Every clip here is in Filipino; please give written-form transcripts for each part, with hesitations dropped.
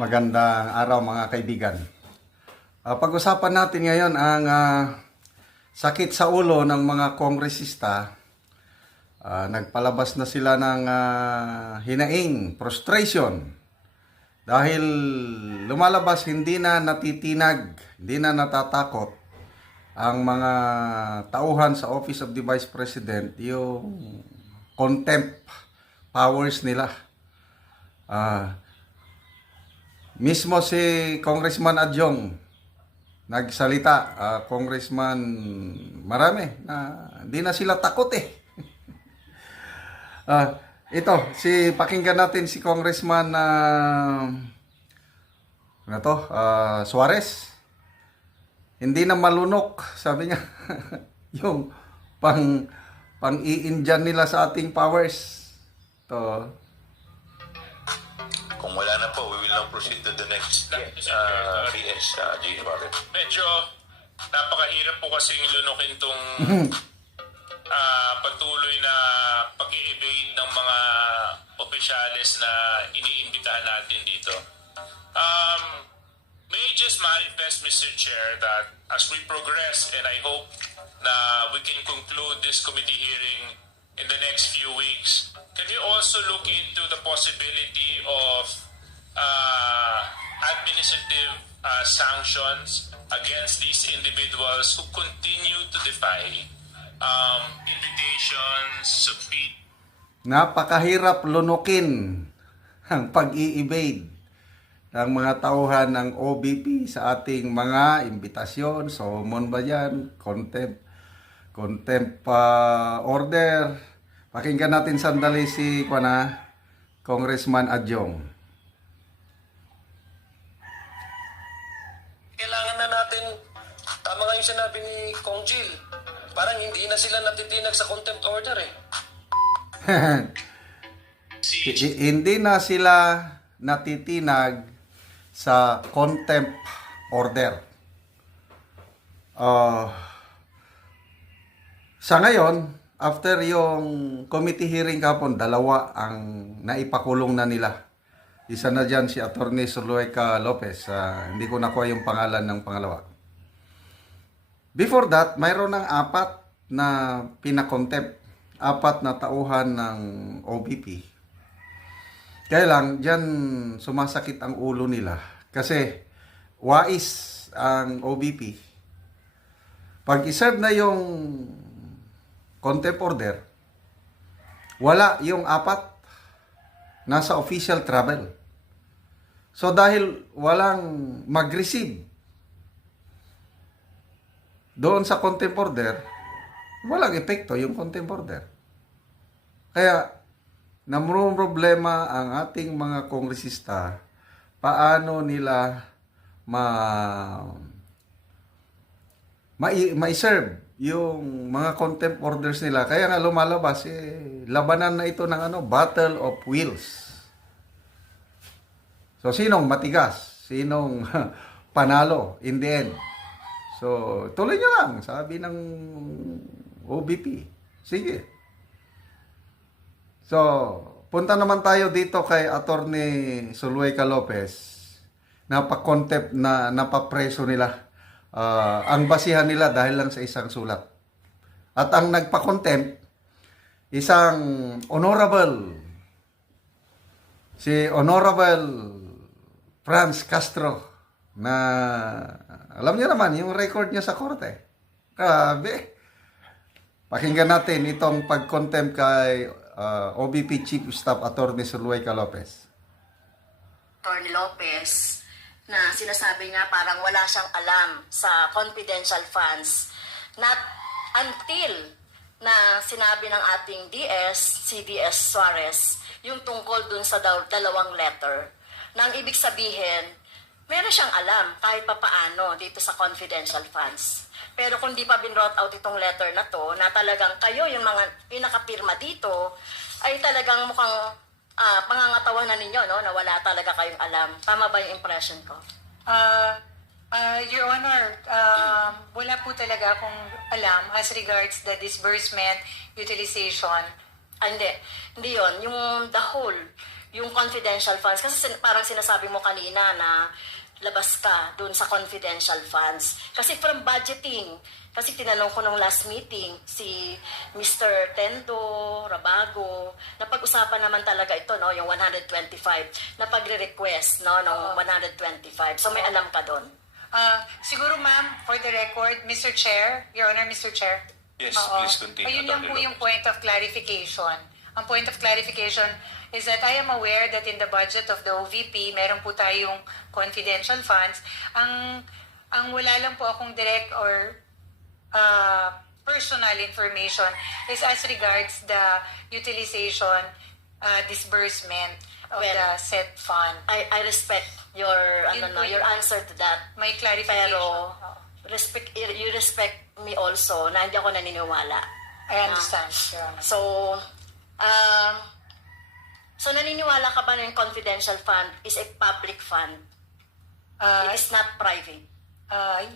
Magandang araw mga kaibigan. Pag-usapan natin ngayon ang sakit sa ulo ng mga kongresista. Nagpalabas na sila ng hinaing, frustration. Dahil lumalabas hindi na natitinag, hindi na natatakot ang mga tauhan sa Office of the Vice President, yung contempt powers nila. Mismo si Congressman Adjong nagsalita, Congressman marami na hindi na sila takot eh. Pakinggan natin si Congressman Suarez. Hindi na malunok, sabi niya. Yung pang-i-Indian nila sa ating powers. Kung wala na po, we will now proceed to the next PS, G. Robert. Medyo napakahirap po kasing lunukin itong patuloy na pag-i-evade ng mga opisyalis na iniimbitahan natin dito. May I just manifest, Mr. Chair, that as we progress, and I hope na we can conclude this committee hearing in the next few weeks, can you also look into the possibility of administrative sanctions against these individuals who continue to defy invitations, subpoena? Napakahirap lunukin ang pag-i-evade ng mga tauhan ng OBP sa ating mga imbitasyon. Summon ba yan? Contempt order. Pakinggan natin sandali si Congressman Adjong. Kailangan na natin, tama nga yung sinabi ni Kong Jill, parang hindi na sila natitinag sa contempt order eh. Hindi na sila natitinag sa contempt order. Sa ngayon, after yung committee hearing kahapon, dalawa ang naipakulong na nila. Isa na dyan si Atty. Zulueta Lopez. Hindi ko nakuha yung pangalan ng pangalawa. Before that, mayroon ng 4 na pinakontempt. 4 na tauhan ng OBP. Kaya lang, dyan sumasakit ang ulo nila. Kasi wais ang OBP. Pag iserve na yung contempt order, wala yung 4 nasa official travel. So dahil walang mag-receive doon sa contempt order, walang epekto yung contempt order. Kaya namrong problema ang ating mga kongresista, paano nila ma-serve yung mga contempt orders nila. Kaya nga lumalabas, labanan na ito ng battle of wills. So, sinong matigas? Sinong panalo in the end? So, tuloy nyo lang, sabi ng OBP. Sige. So, punta naman tayo dito kay Atty. Zulueta Lopez. Napakontempt na napapreso nila. Ang basihan nila dahil lang sa isang sulat. At ang nagpa-contempt, isang honorable, si Honorable Franz Castro, na alam niyo naman yung record niya sa korte. Grabe. Pakinggan natin itong pag-contempt kay OBP Chief of Staff Atty. Zulueta Lopez. Atty. Lopez, na sinasabi niya parang wala siyang alam sa confidential funds. Not until na sinabi ng ating CDS Suarez, yung tungkol dun sa dalawang letter. Nang ibig sabihin, meron siyang alam kahit papaano dito sa confidential funds. Pero kung di pa binrot out itong letter na to, na talagang kayo, yung mga pinakapirma dito, ay talagang mukhang pangangatawanan ninyo, no? Na wala talaga kayong alam. Tama ba yung impression ko? Your Honor, wala po talaga akong alam as regards the disbursement, utilization. Hindi. Hindi yun. Yung the whole, yung confidential funds. Kasi parang sinasabi mo kanina na labas ka dun sa confidential funds. Kasi from budgeting, kasi tinanong ko nung last meeting, si Mr. Tendo, Rabago, napag-usapan naman talaga ito, no, yung 125, na pagre-request, no, ng 125. So may alam ka dun. Siguro ma'am, for the record, Mr. Chair, Your Honor, Mr. Chair. Yes, Oo. please continue, Ayun lang Attorney po Lopez. yung point of clarification. Ang point of clarification is that I am aware that in the budget of the OVP, meron po tayong confidential funds. Ang wala lang po akong direct or personal information is as regards the utilization, disbursement of Well, the said fund. I respect your Yun ano, po your yun. answer to that. May clarification. Pero Oo. you respect me also na hindi ako naniniwala. I understand, Your Honor. So naniniwala ka ba na yung confidential fund is a public fund? It is not private.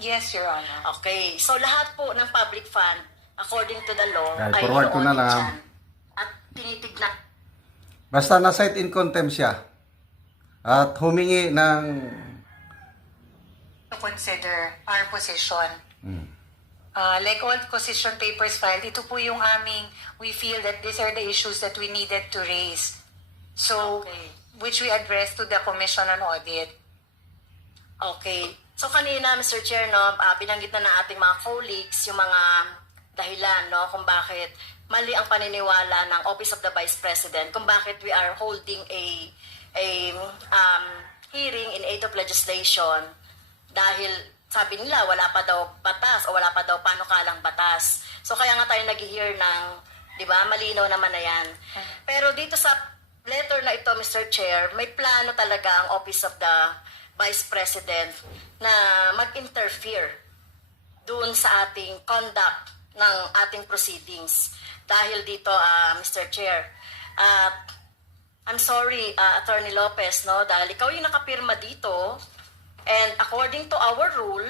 Yes, Your Honor. Okay. So lahat po ng public fund, according to the law, Ay, ay forward ko na ino-audit lang. yan. At tinitignan. Basta na-cite in contempt siya at humingi ng To consider our position. Like all position papers filed, ito po yung we feel that these are the issues that we needed to raise. So, Okay. which we addressed to the Commission on Audit. Okay. So kanina, Mr. Chair, no, binanggit na ng ating mga colleagues yung mga dahilan, no, kung bakit mali ang paniniwala ng Office of the Vice President, kung bakit we are holding a hearing in aid of legislation dahil sabi nila wala pa daw batas o wala pa daw panukalang batas. So kaya nga tayo nag-hear ng, di ba, malinaw naman na yan. Pero dito sa letter na ito, Mr. Chair, may plano talaga ang Office of the Vice President na mag-interfere doon sa ating conduct ng ating proceedings. Dahil dito, Mr. Chair, I'm sorry, Attorney Lopez, no, dahil ikaw yung nakapirma dito, and according to our rule,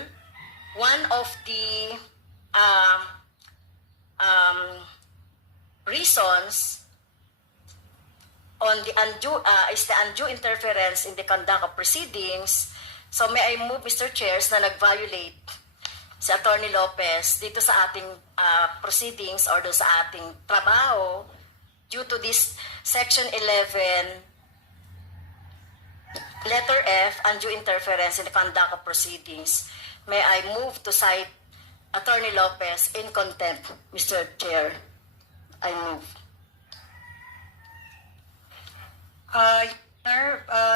one of the reasons on the is the undue interference in the conduct of proceedings. So may I move, Mr. Chairs, na nag-violate si Attorney Lopez dito sa ating proceedings or do sa ating trabaho due to this Section 11, letter F, undue interference in the conduct of proceedings. May I move to cite Attorney Lopez in contempt, Mr. Chair? I move.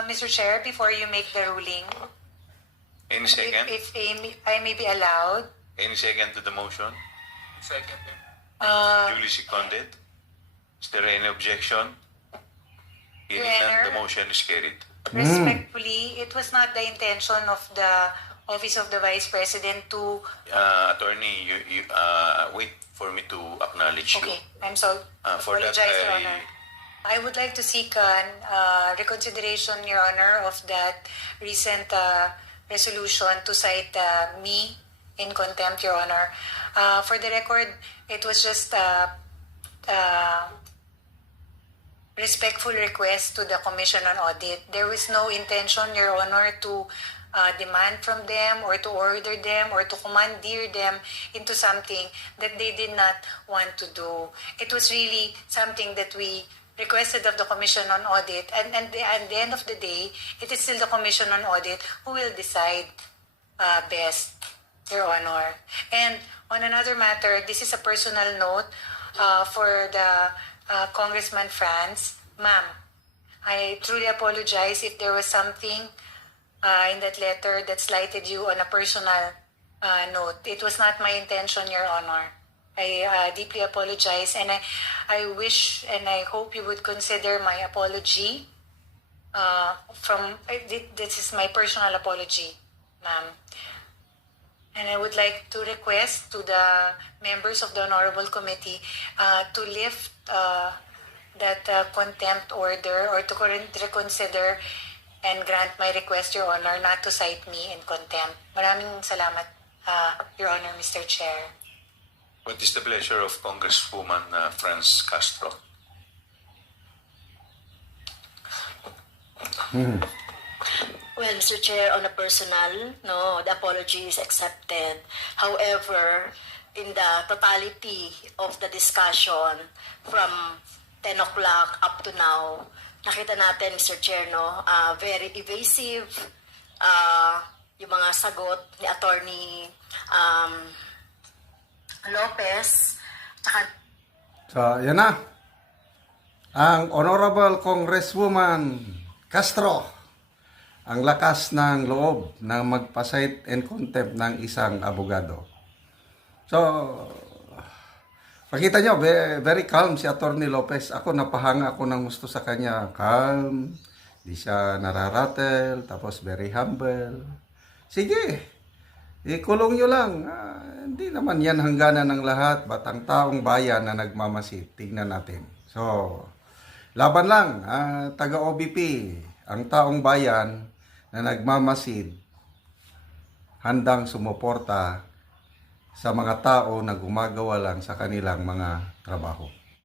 Mr. Chair, before you make the ruling, Any second? if I may be allowed, Any second to the motion? uh, Duly seconded. Is there any objection? Hearing Your none, Honor. the motion is carried. respectfully, it was not the intention of the Office of the Vice President to... Attorney, you wait for me to acknowledge you. Okay, I'm sorry. For that, Apologize, Your Honor. I would like to seek reconsideration, Your Honor, of that recent resolution to cite me in contempt, Your Honor. For the record, it was just respectful request to the Commission on Audit. There was no intention, Your Honor, to demand from them or to order them or to commandeer them into something that they did not want to do. It was really something that we requested of the Commission on Audit, and at the end of the day, it is still the Commission on Audit who will decide best, Your Honor. And on another matter, this is a personal note for the Congressman Franz. Ma'am, I truly apologize if there was something in that letter that slighted you on a personal note. It was not my intention, Your Honor. I deeply apologize, and I wish and I hope you would consider my apology. This is my personal apology, ma'am. And I would like to request to the members of the Honorable Committee to lift that contempt order or to reconsider and grant my request, Your Honor, not to cite me in contempt. Maraming salamat, Your Honor, Mr. Chair. What is the pleasure of Congresswoman Franz Castro? Well, Mr. Chair, on a personal, no, the apology is accepted. However, in the totality of the discussion from 10 o'clock up to now, nakita natin, Mr. Chair, no, very evasive yung mga sagot ni Attorney Lopez. Tsaka So, yan na. Ang Honorable Congresswoman Castro, ang lakas ng loob na magpa-cite and contempt ng isang abogado. So, pakita nyo, very calm si Attorney Lopez. Ako, napahanga ako ng gusto sa kanya. Calm, di siya nararatel, tapos very humble. Sige, ikulong nyo lang. Hindi naman yan hangganan ng lahat. Ba't ang taong bayan na nagmamasid? Tingnan natin. So, laban lang. Taga-OBP, ang taong bayan na nagmamasid, handang sumuporta sa mga tao na gumagawa lang sa kanilang mga trabaho.